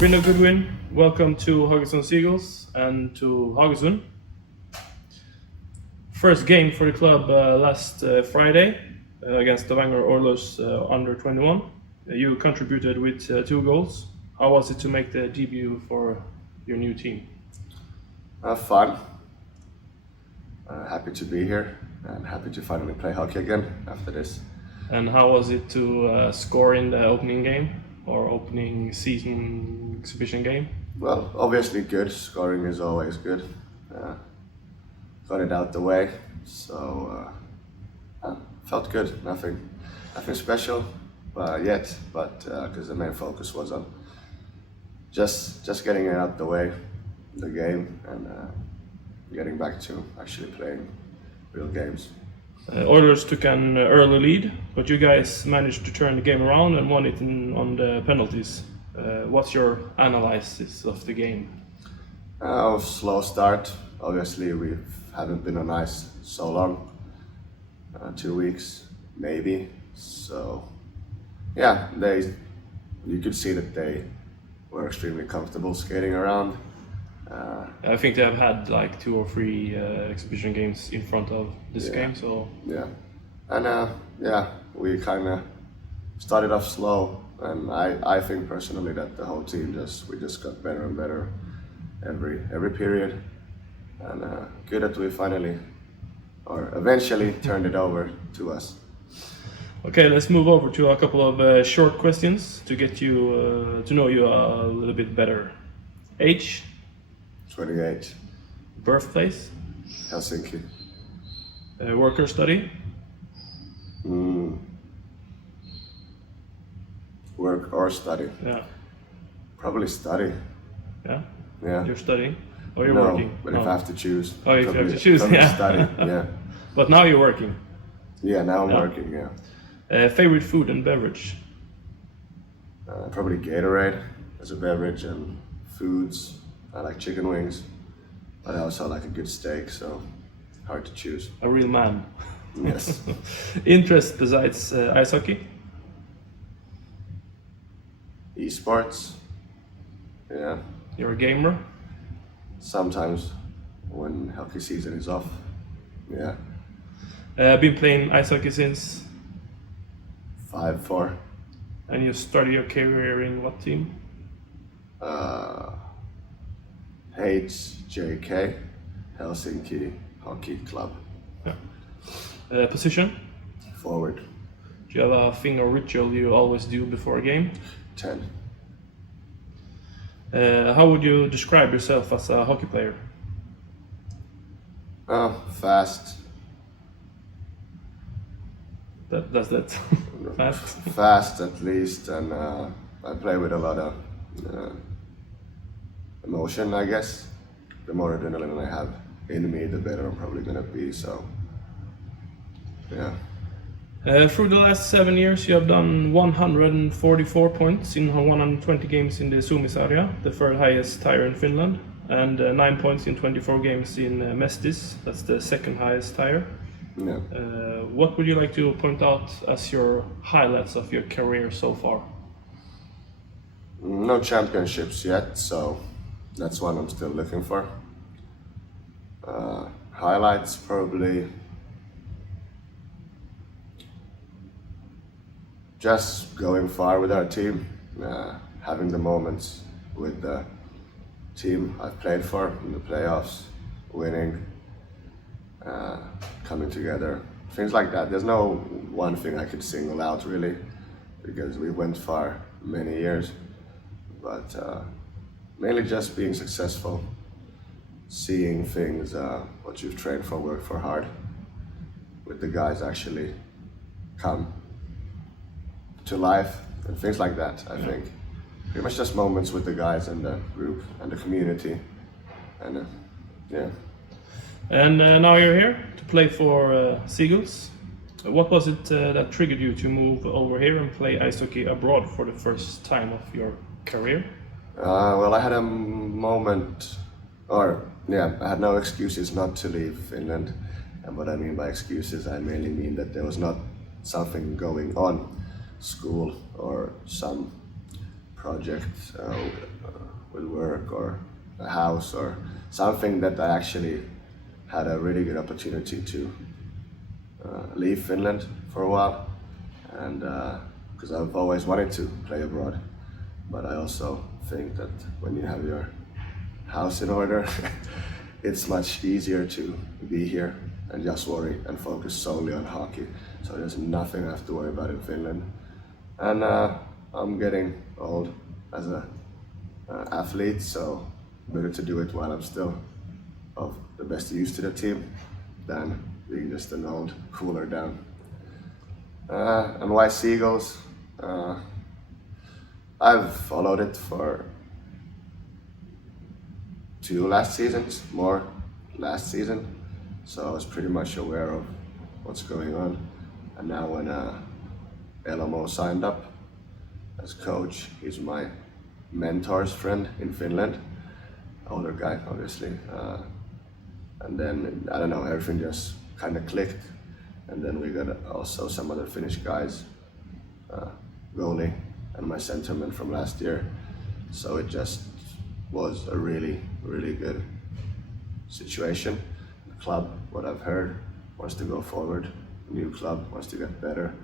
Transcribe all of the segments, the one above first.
Reno Goodwin, welcome to Haugesund Seagulls and to Haugesund. First game for the club last Friday against Stavanger Orlos under 21. You contributed with 2 goals. How was it to make the debut for your new team? Fun. Happy to be here and happy to finally play hockey again after this. And how was it to score in the opening game or opening season exhibition game? Well, obviously good. Scoring is always good. Got it out the way, so felt good. Nothing special yet, but because the main focus was on just getting it out the way, the game, and getting back to actually playing real games. Oilers took an early lead, but you guys managed to turn the game around and won it on the penalties. What's your analysis of the game? Slow start. Obviously, we haven't been on ice so long, 2 weeks maybe. So, yeah, you could see that they were extremely comfortable skating around. I think they have had like 2 or 3 exhibition games in front of this game. So yeah, and we kind of started off slow, and I think personally that the whole team we just got better and better every period, and good that we finally or eventually turned it over to us. Okay, let's move over to a couple of short questions to get you to know you a little bit better. Age? 28. Birthplace? Helsinki. Work or study? Work or study? Yeah. Probably study. Yeah? Yeah. You're studying? Or you're No, working? but if I have to choose, Oh, if you have to choose, probably yeah. study. Yeah. But now you're working. Yeah, now I'm Yeah. working. Yeah. Favorite food and beverage? Probably Gatorade as a beverage, and foods. I like chicken wings, but I also like a good steak, so hard to choose. A real man. Yes. Interest besides ice hockey? Esports. Yeah. You're a gamer? Sometimes when hockey season is off. Yeah. Been playing ice hockey since? 5-4. And you started your career in what team? HJK, Helsinki Hockey Club. Position? Forward. Do you have a thing or ritual you always do before a game? 10. How would you describe yourself as a hockey player? Fast. That's that. Fast. Fast at least, and I play with a lot of emotion, I guess. The more adrenaline I have in me, the better I'm probably gonna be, so yeah. Through the last 7 years, you have done 144 points in 120 games in the Suomis area, the third highest tier in Finland, and 9 points in 24 games in Mestis, that's the second highest tier. Yeah. What would you like to point out as your highlights of your career so far? No championships yet, so that's one I'm still looking for. Highlights probably just going far with our team, having the moments with the team I've played for in the playoffs, winning, coming together, things like that. There's no one thing I could single out really, because we went far many years, but mainly just being successful, seeing things, what you've trained for, worked for hard, with the guys actually come to life and things like that. I think pretty much just moments with the guys and the group and the community, and yeah. And now you're here to play for Seagulls. What was it that triggered you to move over here and play ice hockey abroad for the first time of your career? Well, I had a moment, I had no excuses not to leave Finland. And what I mean by excuses, I mainly mean that there was not something going on, school or some project with work or a house or something that I actually had a really good opportunity to leave Finland for a while, and because I've always wanted to play abroad, but I also think that when you have your house in order, it's much easier to be here and just worry and focus solely on hockey. So there's nothing I have to worry about in Finland, and I'm getting old as a athlete, so better to do it while I'm still of the best use to the team than being just an old cooler down. And why Seagulls? I've followed it for 2 last seasons, more last season, so I was pretty much aware of what's going on. And now when Elomo signed up as coach, he's my mentor's friend in Finland, older guy obviously, and then I don't know, everything just kind of clicked, and then we got also some other Finnish guys, goalie and my centerman from last year, so it just was a really good situation. The club, what I've heard, wants to go forward. New club wants to get better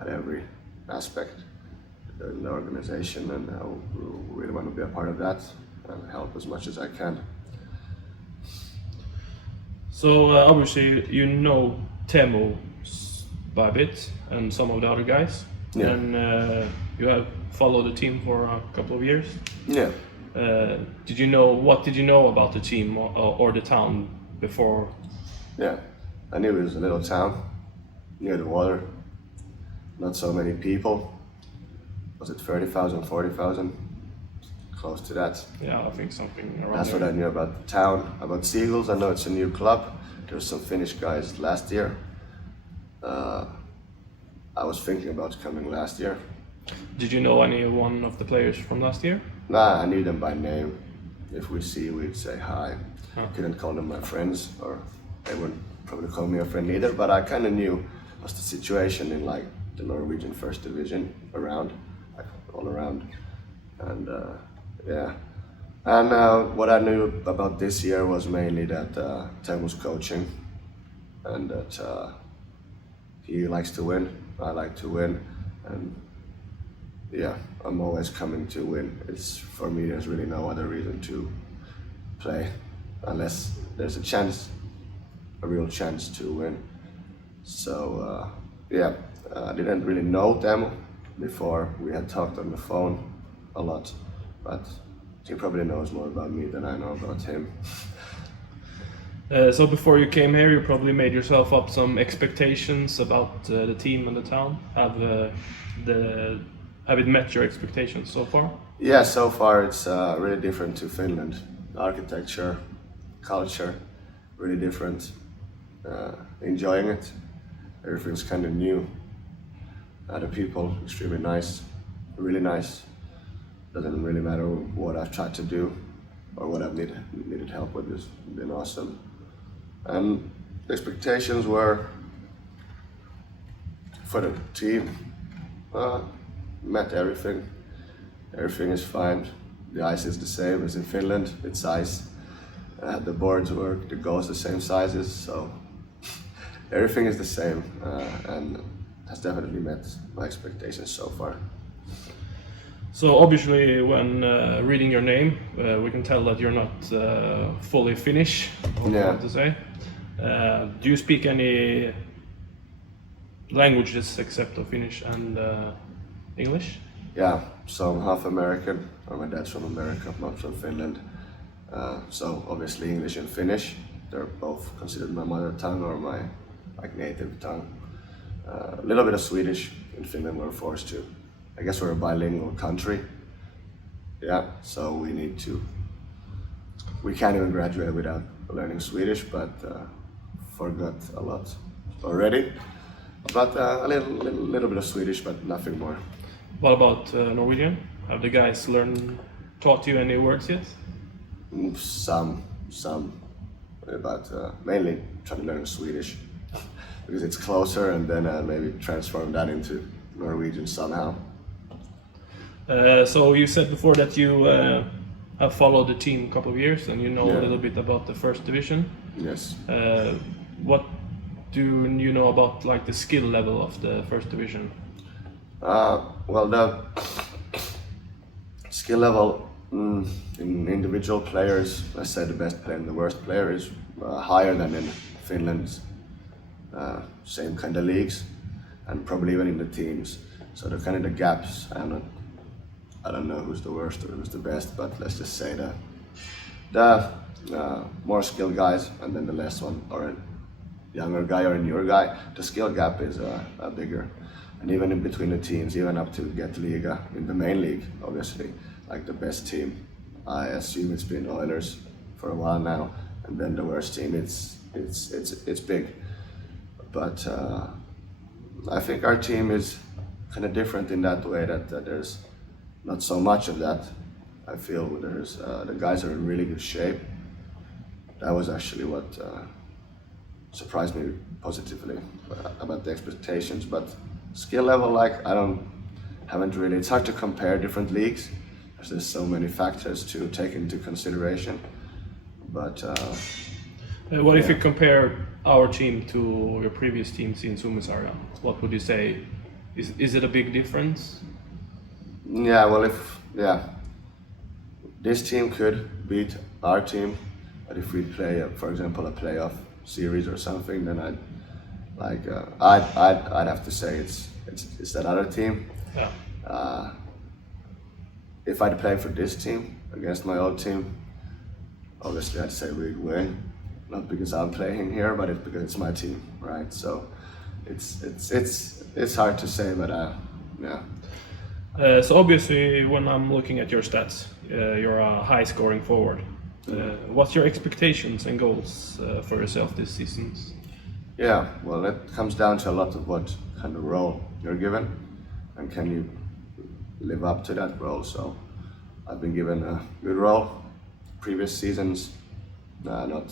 at every aspect in the organization, and I really want to be a part of that and help as much as I can. So obviously you know Teemu by a bit and some of the other guys, Yeah. and you have followed the team for a couple of years. Yeah. What did you know about the team or the town before? Yeah, I knew it was a little town near the water, not so many people. Was it 30,000, 40,000? Close to that. Yeah, I think something around That's there. what I knew about the town. About Seagulls, I know it's a new club. There were some Finnish guys last year. I was thinking about coming last year. Did you know any one of the players from last year? Nah, I knew them by name. If we see, we'd say hi. Huh. Couldn't call them my friends, or they wouldn't probably call me a friend either, but I kind of knew what's the situation in like the Norwegian first division around, like all around. And yeah. And what I knew about this year was mainly that Teemu was coaching, and that he likes to win. I like to win, and yeah, I'm always coming to win. It's for me. There's really no other reason to play unless there's a chance, a real chance to win. So yeah, I didn't really know Teemu before. We had talked on the phone a lot, but he probably knows more about me than I know about him. So before you came here, you probably made yourself up some expectations about the team and the town. Have it met your expectations so far? Yeah, so far it's really different to Finland. Architecture, culture, really different. Enjoying it. Everything's kind of new. The people, extremely nice, really nice. Doesn't really matter what I've tried to do or what I've needed help with. It's been awesome. And the expectations were for the team. Met everything. Everything is fine. The ice is the same as in Finland. It's ice. The boards work. The goals the same sizes. So everything is the same, and has definitely met my expectations so far. So obviously, when reading your name, we can tell that you're not fully Finnish. Or Yeah. what to say? Do you speak any languages except of Finnish and English? Yeah, so I'm half American, or my dad's from America, not from Finland. So obviously English and Finnish, they're both considered my mother tongue or my native tongue. A little bit of Swedish. In Finland we're forced to. I guess we're a bilingual country. Yeah, so we can't even graduate without learning Swedish, but forgot a lot already. But a little bit of Swedish, but nothing more. What about Norwegian? Have the guys taught you any words yet? Some, but mainly trying to learn Swedish because it's closer, and then maybe transform that into Norwegian somehow. So you said before that you have followed the team a couple of years and you know a Yeah. little bit about the first division. Yes. What do you know about like the skill level of the first division? Well, the skill level in individual players, let's say the best player and the worst player, is higher than in Finland's same kind of leagues, and probably even in the teams. So the kind of the gaps, I don't know who's the worst or who's the best, but let's just say the more skilled guys, and then the less one, or a younger guy or a newer guy, the skill gap is bigger. And even in between the teams, even up to get Liga in the main league, obviously, like the best team, I assume it's been Oilers for a while now, and then the worst team, it's big. But I think our team is kind of different in that way that there's not so much of that. I feel there's the guys are in really good shape. That was actually what surprised me positively about the expectations. But skill level, like haven't really. It's hard to compare different leagues because there's so many factors to take into consideration. But What if you compare our team to your previous teams in Suomisarja? What would you say? Is it a big difference? yeah, well, this team could beat our team, but if we play, for example, a playoff series or something, then I'd have to say it's that other team. Yeah. If I'd play for this team against my old team, obviously I'd say we'd win, not because I'm playing here, but it's because it's my team, right? So it's hard to say, but yeah. So obviously, when I'm looking at your stats, you're a high-scoring forward. What's your expectations and goals for yourself this season? Yeah, well, it comes down to a lot of what kind of role you're given, and can you live up to that role. So I've been given a good role. Previous seasons, not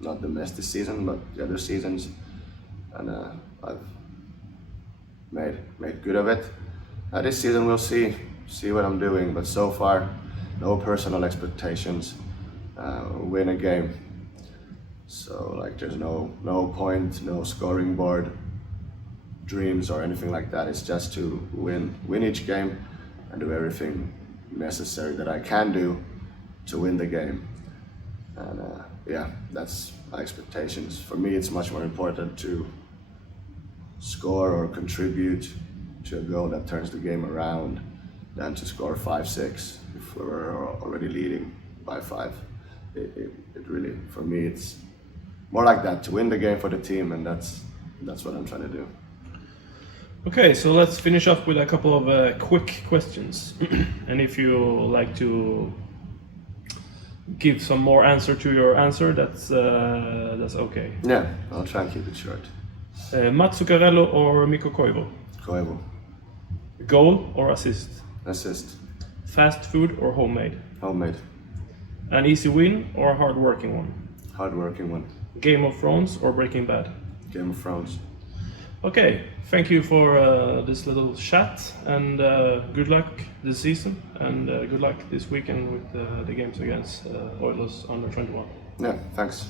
the best this season, but the other seasons, and I've made good of it. This season we'll see what I'm doing, but so far, no personal expectations. Win a game. So like there's no point, no scoring board, dreams or anything like that. It's just to win each game and do everything necessary that I can do to win the game. And yeah, that's my expectations. For me, it's much more important to score or contribute to a goal that turns the game around than to score 5-6 if we're already leading by 5. It really, for me, it's more like that, to win the game for the team, and that's what I'm trying to do. Okay, so let's finish up with a couple of quick questions. And if you like to give some more answer to your answer, that's okay. Yeah, I'll try and keep it short. Mats Zuccarello or Mikko Koivu? Koivu. Goal or assist? Assist. Fast food or homemade? Homemade. An easy win or a hard-working one? Hard-working one. Game of Thrones or Breaking Bad? Game of Thrones. Okay, thank you for this little chat, and good luck this season, and good luck this weekend with the games against Oilers under 21. Yeah, thanks.